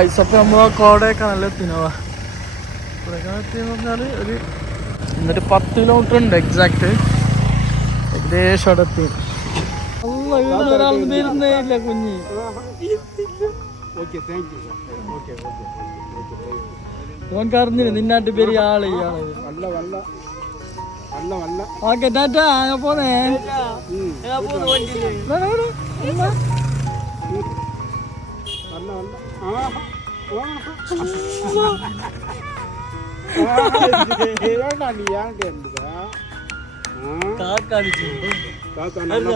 ഐസപ്പ് നമ്മൾ കോടൈക്കനാലെത്തിനവാ. കൊടൈക്കനാലെത്തിന്ന് പറഞ്ഞാൽ ഒരു എന്നിട്ട് 10 കിലോമീറ്റർ ഉണ്ട് എക്സാക്ട്. ഏകദേശം അവിടെ എത്തി. ഒരാൾ വരുന്നേ ഇല്ല കുഞ്ഞ്. ഓൻ അറിഞ്ഞില്ല നിന്നാട്ട് പെരിയ ആള് ഇയാള്. ഓക്കെ ടാറ്റാ പോന്നേ.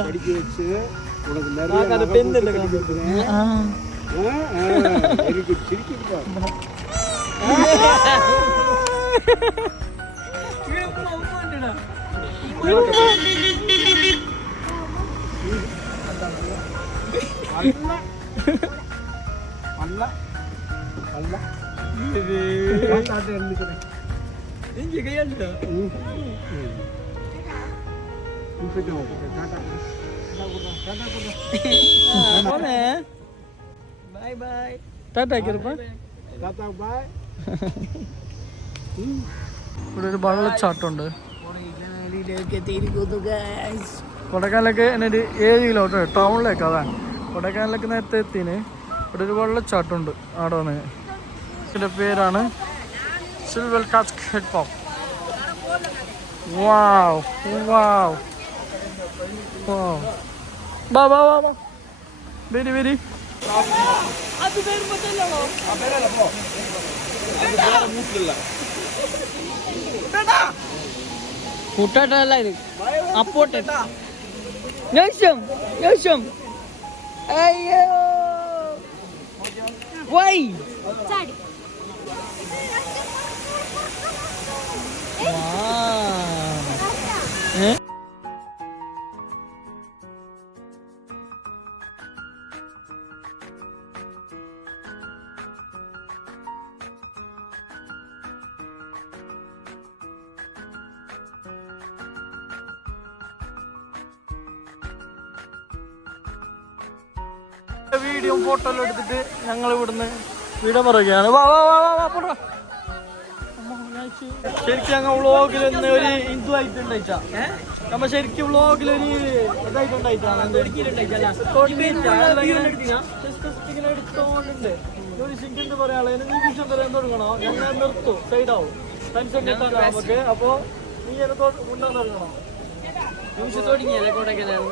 படிக்க வச்சு உனக்கு எனக்கு சிரிக்கிறா. Bye bye. Tata kirpa. Tata bye. ഇവിടെ ഒരു വെള്ളച്ചാട്ടമുണ്ട്. കൊടൈക്കനാലൊക്കെ എന്നൊരു 7 കിലോമീറ്റർ ടൗണിലേക്ക്. അതാണ് കൊടൈക്കനാലൊക്കെ നേരത്തെ എത്തിന്. ഇവിടെ ഒരു വെള്ളച്ചാട്ടമുണ്ട്. അവിടെ വന്ന് ഇതിൻ്റെ പേരാണ് സിൽവർ കാസ്ക് ഹെഡ് പോപ്പ്. വാവ് വാവ് വാവ്. ബാ ബാ ബാ ബാ വരി വരി. കൂട്ടാട്ടല്ല ഇത് അപ്പോട്ടെ. അയ്യോ വൈ വീഡിയോ ഫോട്ടോ എല്ലാം എടുത്തിട്ട് ഞങ്ങൾ ഇവിടുന്ന് വീഡിയോ പറയുകയാണ്. ശരിക്കും ഞങ്ങൾ വ്ളോഗിൽ ഒരു ഇതുമായിട്ടുണ്ടായിട്ടാ. നമ്മ ശരിക്കും വ്ളോഗിൽ ഒരു ഇതായിട്ടുണ്ടായിട്ടാണ് എടുത്തോണ്ടുണ്ട്. ഒരു സിംഗിൾ പറയാനുള്ള നിമിഷം വരെ തുടങ്ങണോ? ഞങ്ങൾ നിർത്തും, സൈഡാവും, ടെൻഷൻ കിട്ടാൻ നമുക്ക്. അപ്പൊ നീ മുന്നേ തുടങ്ങണോ? നിമിഷം തുടങ്ങിയല്ലേ കൊടൈക്കനാൽ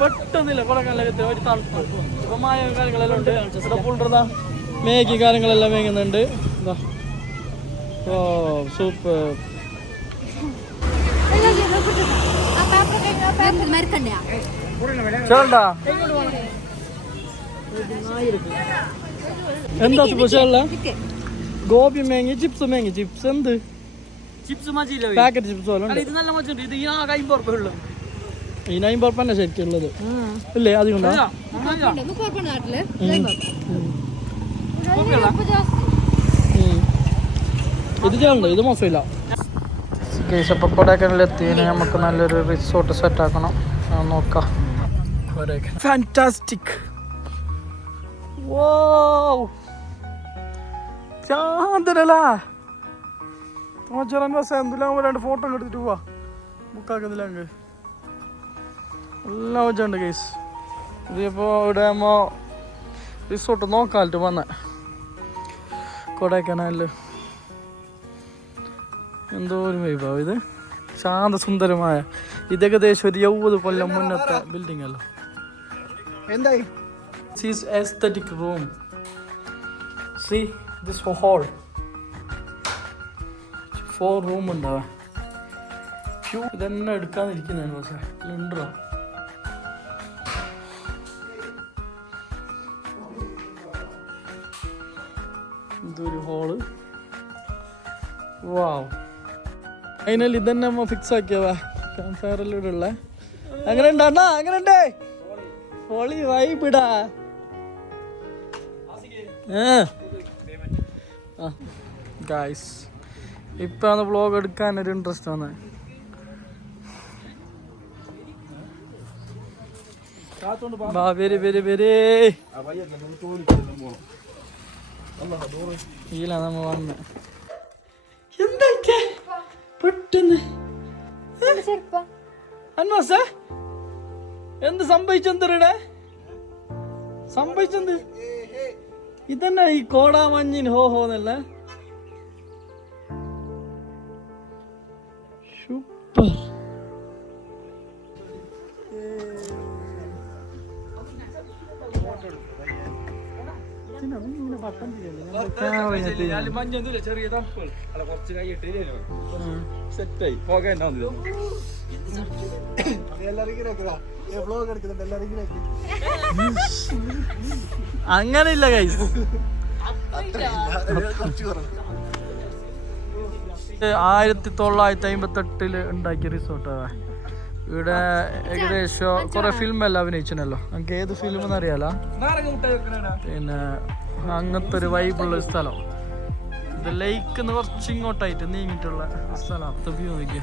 പെട്ടെന്നില്ല കൊടൈക്കനാലൊക്കെ ഒരു തണുപ്പ്. ഇപ്പൊ മായ കാര്യങ്ങളെല്ലാം ഉണ്ട്. ഇവിടെ മേഗി കാര്യങ്ങളെല്ലാം മേങ്ങുന്നുണ്ട്. ഓ സൂപ്പർ. ചേട്ടാ എന്താ സ്പെഷ്യൽ? ഗോപി മേങ്ങി ചിപ്സ് മേങ്ങി. ചിപ്സ് എന്ത് പാക്കറ്റ് ചിപ്സ് പോലെ ഇത് നല്ല മച്ചുണ്ട്. ഇത് 50 ഉറുപ്പിക ഉള്ളു. ഈ 50 ഉറുപ്പിക തന്നെ ശരിക്കും ഉള്ളത് ഇല്ലേ? അതുകൊണ്ടാ ഇത് ചെയ്യണ്ട. ഇത് മോശമില്ല. അപ്പൊ കൊടൈക്കനാലിലെത്തി. നമുക്ക് നല്ലൊരു റിസോർട്ട് സെറ്റ് ആക്കണം. നോക്കാം. ഫാന്റാസ്റ്റിക്. വൗ ചാന്തരലാ. എന്തെല്ലാം ഫോട്ടോ എടുത്തിട്ട് പോവാ. ബുക്കാക്കുന്നില്ല അങ്ങ് എല്ലാം വെച്ചുണ്ട് കേസ്. ഇതിപ്പോൾ ഇവിടെ നമ്മൾ റിസോർട്ട് നോക്കാലിട്ട് വന്ന കൊടൈക്കനാലിൽ. എന്തോ ഒരു വൈഭാവം ഇത്. ശാന്തസുന്ദരമായ ഇത് ഏകദേശം ഒരു 70 കൊല്ലം മുന്നത്തെ ബിൽഡിംഗ് അല്ലോ. എന്തായി aesthetic room. See this hall 4 room ഉണ്ടാവാ. ഇതന്നെ എടുക്കാന്നിരിക്കുന്നതാണ്. പക്ഷേ ഉണ്ടോ ഇതൊരു ഹോള്. വാവ്. അതിനാൽ ഇതന്നെ നമ്മ ഫിക്സ് ആക്കിയവാ. ഫെയറെല്ലാം ഇവിടെ ഉള്ള അങ്ങനെ ഉണ്ടാ. അങ്ങനെ ഉണ്ടേ ഹോളി വൈബിടാ. ഗായ്സ് ഇപ്പാണ് വ്ളോഗ് എടുക്കാനൊരു ഇൻട്രസ്റ്റ് വന്നത്. വാ വരെ വരെ വരെ ഈല നമ്മ വന്ന് എന്താ പെട്ടെന്ന് അന്മാസ എന്ത് സംഭവിച്ചെന്തരടെ സംഭവിച്ചെന്ത് ഇതന്നെ ഈ കോടാമഞ്ഞിന് ഹോ ഹോന്നല്ലേ സൂപ്പർ ചെറിയ തണുപ്പുകൾ അല്ല കുറച്ച് കൈയിട്ട് സെറ്റായി പോകാൻ അങ്ങനെ ഇല്ല ഗൈസ് 1958 ഉണ്ടാക്കിയ റിസോർട്ടാ ഇവിടെ. ഏകദേശം കുറെ ഫിലിമെല്ലാം അഭിനയിച്ചല്ലോ. നമുക്ക് ഏത് ഫിലിം എന്നറിയാലോ. പിന്നെ അങ്ങനത്തെ ഒരു വൈബുള്ള സ്ഥലം. ഇത് ലേക്ക് കുറച്ച് ഇങ്ങോട്ടായിട്ട് നീങ്ങിട്ടുള്ള സ്ഥലം. വ്യൂ നോക്കിയ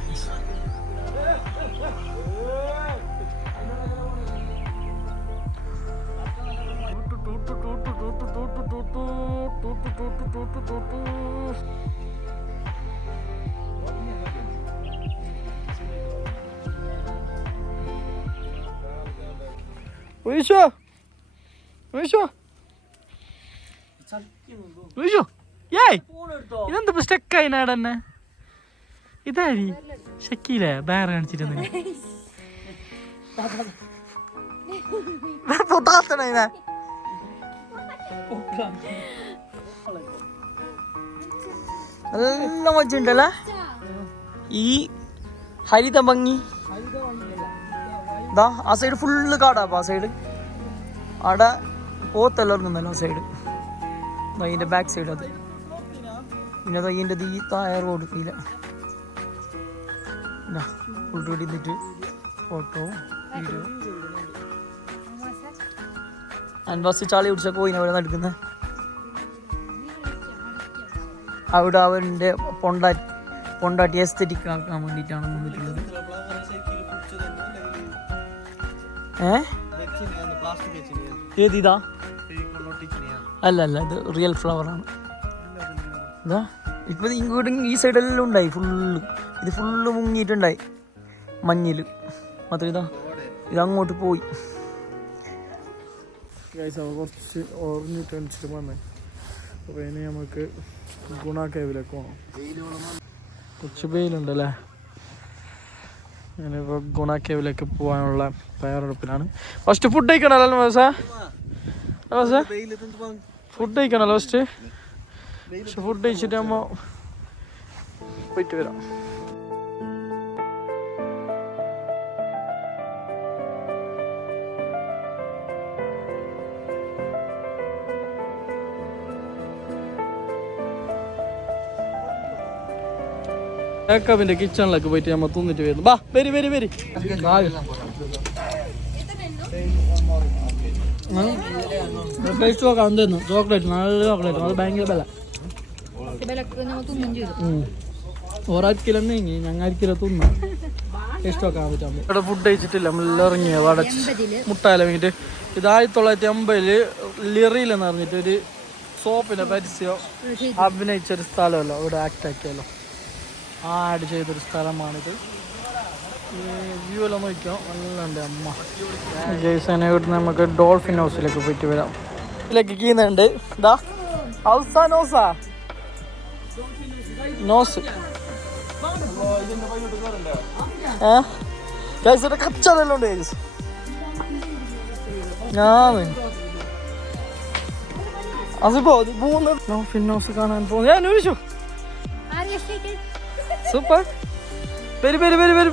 ഇതെന്താ സ്റ്റക്കായി നാടന്നെ. ഇതാരി ഷക്കീലേ വേറെ കാണിച്ചിരുന്നു നല്ല മജ്ജുണ്ടല്ലേ ഈ ഹരിത ഭംഗി. ഇതാ ആ സൈഡ് ഫുള്ള് കാടാ. ആ സൈഡ് അവിടെ പോത്തെല്ലാം ആ സൈഡ്. അതിൻ്റെ ബാക്ക് സൈഡ് അത്. പിന്നെ അതിൻ്റെ ഈ താഴെ റോഡ് ഫീല ഉൾറോഡ് നിന്നിട്ട് ഫോട്ടോ വീഡിയോ. ബസ് ചാളി പിടിച്ച കോയിനെ അവിടെ നടക്കുന്നത്. അവിടെ അവൻ്റെ പൊണ്ടാട്ടി എസ്തെറ്റിക് ആക്കാൻ വേണ്ടിയിട്ടാണ് വന്നിട്ടുള്ളത്. ഏതിതാ? അല്ല അല്ല, ഇത് റിയൽ ഫ്ലവറാണ്. ഇതാ ഇപ്പം ഇങ്ങോട്ട് ഈ സൈഡെല്ലാം ഉണ്ടായി ഫുള്ള്. ഇത് ഫുള്ള് മുങ്ങിയിട്ടുണ്ടായി മഞ്ഞിൽ മാത്രം. ഇത് അങ്ങോട്ട് പോയി. കുറച്ച് ഓർഞ്ഞിട്ട് അണിച്ചിട്ട് വന്നേ. അപ്പോൾ ഇനി നമുക്ക് ഗുണ കേവിലേക്ക് പോകണം. കുറച്ച് വെയിലുണ്ടല്ലേ. ഞാനിപ്പോൾ ഗുണ കേവിലേക്ക് പോകാനുള്ള തയ്യാറെടുപ്പിലാണ്. ഫസ്റ്റ് ഫുഡ് കഴിക്കണല്ലോ മാസാ. ഫുഡ് കഴിക്കണല്ലോ ഫസ്റ്റ്. പക്ഷെ ഫുഡ് കഴിച്ചിട്ട് നമ്മൾ പോയിട്ട് വരാം. ഏക്കാവിന്റെ കിച്ചണിലൊക്കെ പോയിട്ട് നമ്മൾ തിന്നിട്ട് വരുന്നു. ബാ വരി വരി വരി. ടേസ്റ്റ് നോക്കാം. എന്തെന്നു ചോക്ലേറ്റ്, നല്ല ചോക്ലേറ്റ്. അത് ഭയങ്കര വില. ഒരാഴ്ക്കിലോ നീങ്ങി ഞങ്ങാഴ്ക്കിലോ തിന്നാം. ടേസ്റ്റ് നോക്കാൻ പറ്റാം. ഇവിടെ ഫുഡ് കഴിച്ചിട്ടില്ല. നമ്മൾ ഇറങ്ങിയ വടച്ച് മുട്ടായാലും വേണ്ടിയിട്ട്. ഇത് 1950 ലിറിയിലെന്ന് പറഞ്ഞിട്ട് ഒരു സോപ്പിന്റെ പരസ്യം അഭിനയിച്ചൊരു സ്ഥലമല്ലോ. ഇവിടെ ആക്ട് ആക്കിയല്ലോ, ആഡ് ചെയ്തൊരു സ്ഥലമാണിത്. വ്യൂ എല്ലാം നോക്കിയോ, നല്ല ഉണ്ട്. അമ്മ ജയ്സനെ ഇവിടെ നമുക്ക് ഡോൾഫിൻ ഹൗസിലേക്ക് പോയിട്ട് വരാം. ഇതിലേക്ക് കീന്നുണ്ട്. ഇതാ ഹൗസാ നോസാ നോസ്. കച്ചതെല്ലാം ഉണ്ട്. അതിപ്പോ ഡോൾഫിൻ ഹൗസ് കാണാൻ പോകുന്നു. ഞാൻ ചോദിച്ചു സൂപ്പർ. വരി വരി വരി വരി.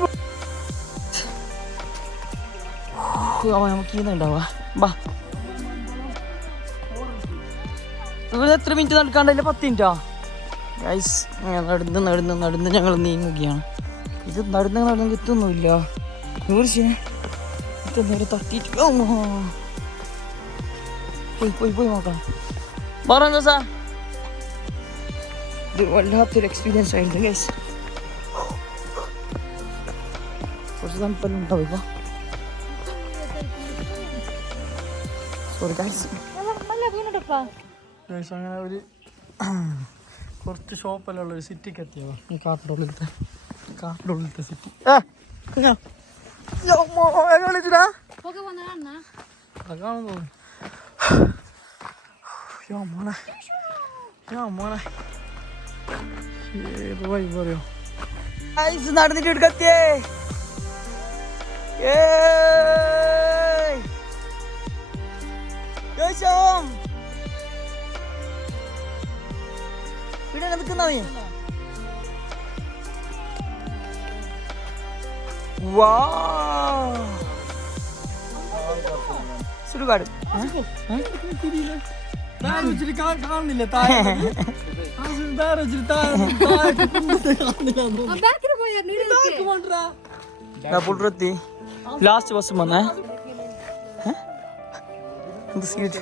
നമുക്ക് ചെയ്യുന്നുണ്ടാവാ. ബാ ഇവിടെ എത്ര മിനിറ്റ് നടക്കാണ്ടല്ലേ? 10 മിനിറ്റാ ഗൈസ്. നടന്ന് നടന്ന് നടന്ന് ഞങ്ങൾ നീങ്ങുകയാണ്. ഇത് നടന്ന് നടന്ന് കിട്ടുന്നില്ല. തീർച്ചയായും തട്ടിയിട്ട് പോയി പോയി പോയി നോക്കാം. പറഞ്ഞോ സാർ, ഇത് വല്ലാത്തൊരു എക്സ്പീരിയൻസ് ആയിരുന്നു ഗൈസ്. കുറച്ച് തണുപ്പെല്ലാം ഉണ്ടാവും. ഇപ്പം സോറി ഗൈസ്. അങ്ങനെ ഒരു കുറച്ച് ഷോപ്പെല്ലാം ഉള്ള ഒരു സിറ്റിക്ക് എത്തിയതാ. ഈ കാട്ടിനുള്ളിലത്തെ സിറ്റി. നടന്നിട്ട് എടുക്കത്തേ ഇവിടെ നിൽക്കുന്ന നീ. സുടുകാട് കാണുന്നില്ല. ലാസ്റ്റ് ബസ് വന്നേ. സീറ്റ്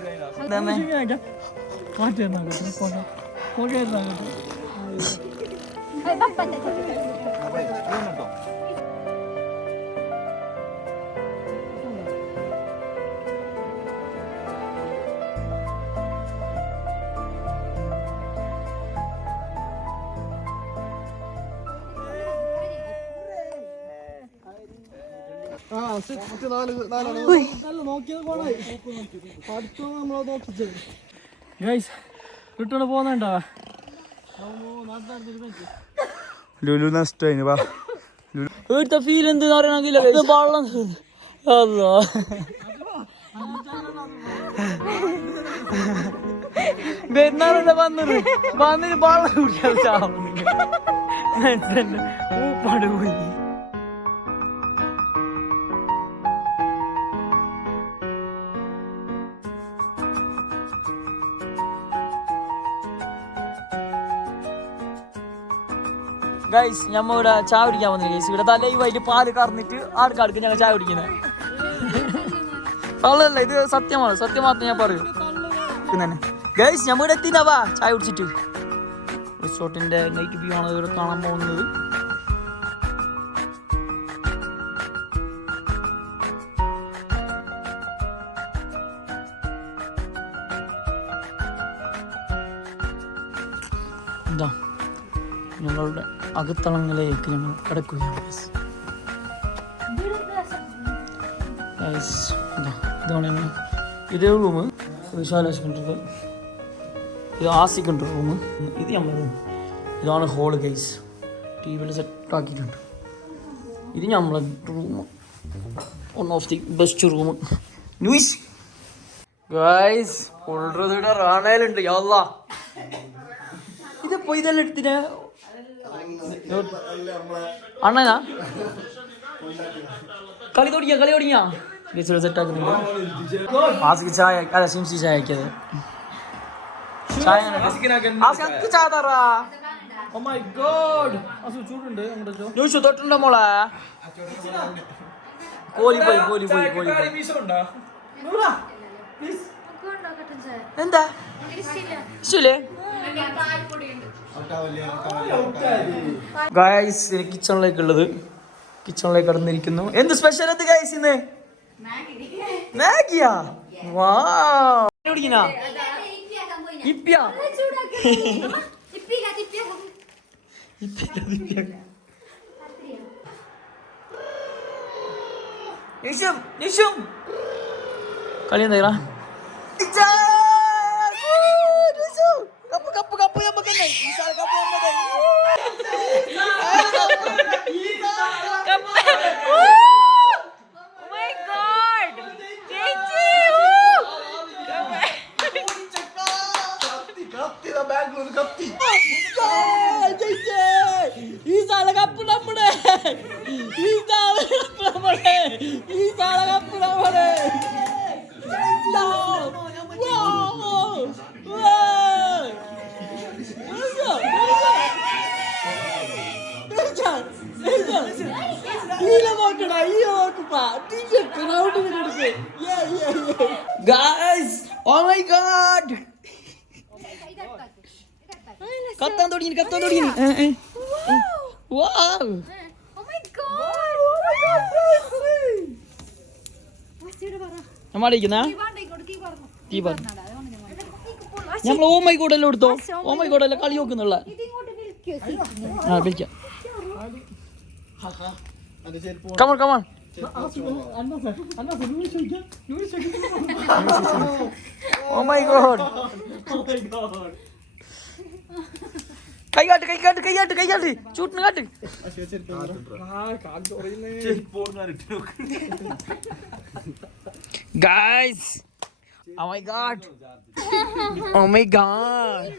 റിട്ടേൺ പോകുന്നുണ്ടോ? ലുലു നഷ്ടമായി. ഇവിടുത്തെ ഫീൽ എന്തെന്ന് പറയണമെങ്കിൽ വെള്ളം വരുന്നാറല്ലേ വന്നത് വന്നിട്ട് വെള്ളം കുടിക്കാൻ ഊപ്പാട് പോയി. ഗൈസ് ഞമ്മ ഇവിടെ ചായ കുടിക്കാൻ വന്നില്ല ഗൈസ്. ഇവിടെ ലൈവായിട്ട് പാല് കറന്നിട്ട് ആൾക്കാർക്ക് ഞങ്ങൾ ചായ കുടിക്കുന്നത്. അല്ലല്ല, ഇത് സത്യമാണ്, സത്യം മാത്രമേ ഞാൻ പറയൂ. തന്നെ ഗൈസ് ഞമ്മ ഇവിടെ എത്തിനാവാ ചായ കുടിച്ചിട്ട്. റിസോർട്ടിന്റെ നൈറ്റ് വ്യൂ ആണ് ഇവിടെ കാണാൻ പോകുന്നത്. എന്താ ഞങ്ങളുടെ അകത്തളങ്ങളിലേക്ക് ഞങ്ങൾ കിടക്കുകയാണ്. ഇതാണ് ഞങ്ങൾ ഇതേ റൂം. വിശാലാശിക്കുണ്ട്. ഇത് ആസിക്കുണ്ട് റൂം. ഇത് നമ്മുടെ റൂം. ഇതാണ് ഹോള് ഗൈസ്. ടി വിയിൽ സെറ്റാക്കിയിട്ടുണ്ട്. ഇത് നമ്മളെ room. One of the best room. News guys ഉള്ളതിടെ റാണയിലുണ്ട്. യാ ഇതിപ്പോ ഇതെല്ലാം എടുത്തിട്ട് അണ്ണനാ കളി തുടങ്ങിയാ സെറ്റ് ആക്കുന്നുണ്ട്. ആസിക്ക് ചായ അല്ല സിംസി ചായ ആക്കിയത്. ചായ തറാ. ഓ മൈ ഗോഡ് ചൂടുണ്ട്. ന്യൂസ് തൊട്ടുണ്ടോ മോളെ? കോലി പോയി എന്താ ഇഷ്ടല്ലേ ഗൈസ്? കിച്ചണിലേക്കുള്ളത്. കിച്ചണിലേക്ക് കടന്നിരിക്കുന്നു. എന്ത് സ്പെഷ്യൽ എന്ത് ഗൈസ് ഇന്ന്? മാഗിയാ? വാ ഇപ്പിയ കളി എന്താ? Guys, oh my god! കത്താൻ തുടങ്ങി. Wow! Oh my god! നമ്മളിരിക്കുന്ന ഈ പറഞ്ഞു ഞങ്ങൾ ഓമൈക്കോടെല്ലാം എടുത്തോ ഓമൈക്കോടെല്ലാം കളി നോക്കുന്നുള്ള ആ വിളിക്കാം come on come on oh my god കൈകാട്ട് ചൂട്ടിന് കാട്ട് guys oh my god oh my god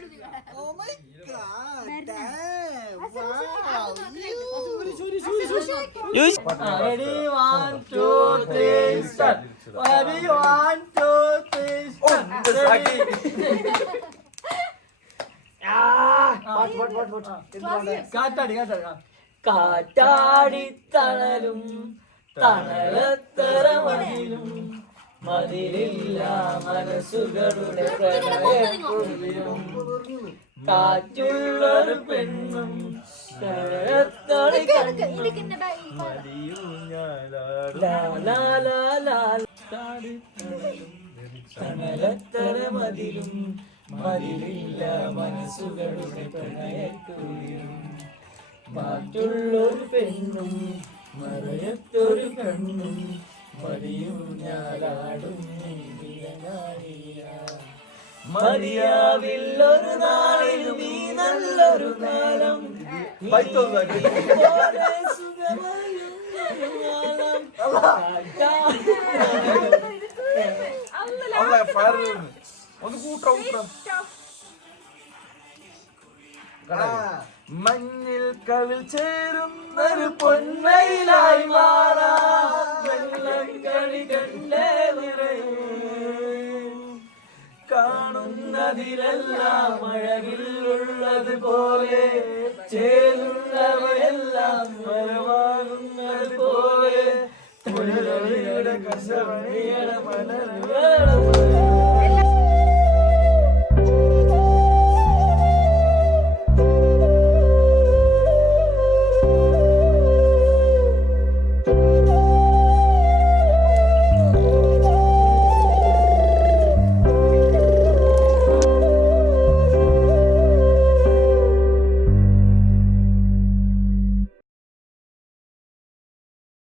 ready 1 2 3 start ready 1 2 3 start കാറ്റാടി തണലും തണലത്തര മതിലും മതിലില്ല മനസ്സുകളുടെ പ്രണയക്കുളിരും കാറ്റുള്ളൊരു പെണ്ണും തണലത്തര മതിലും മതിലില്ല മനസ്സുകളുടെ പ്രണയക്കുളിരും മാറ്റുള്ളൊരു പെണ്ണും മറയത്തൊരു കണ്ണും മതിയും ഞാലാടും മതിയാവില്ലൊരു നാളിലും ഈ നല്ലൊരു കാലം മഞ്ഞിൽ കവിൽ ചേരുന്നൊരു പൊന്മയിലായി മാറാം കളി കണ്ടേ കാണുന്നതിലെല്ലാം അഴകിലുള്ളത് പോലെ ചേരുന്നവയെല്ലാം മരമാകുന്നത് പോലെ കസവണിയുടെ മലരുകൾ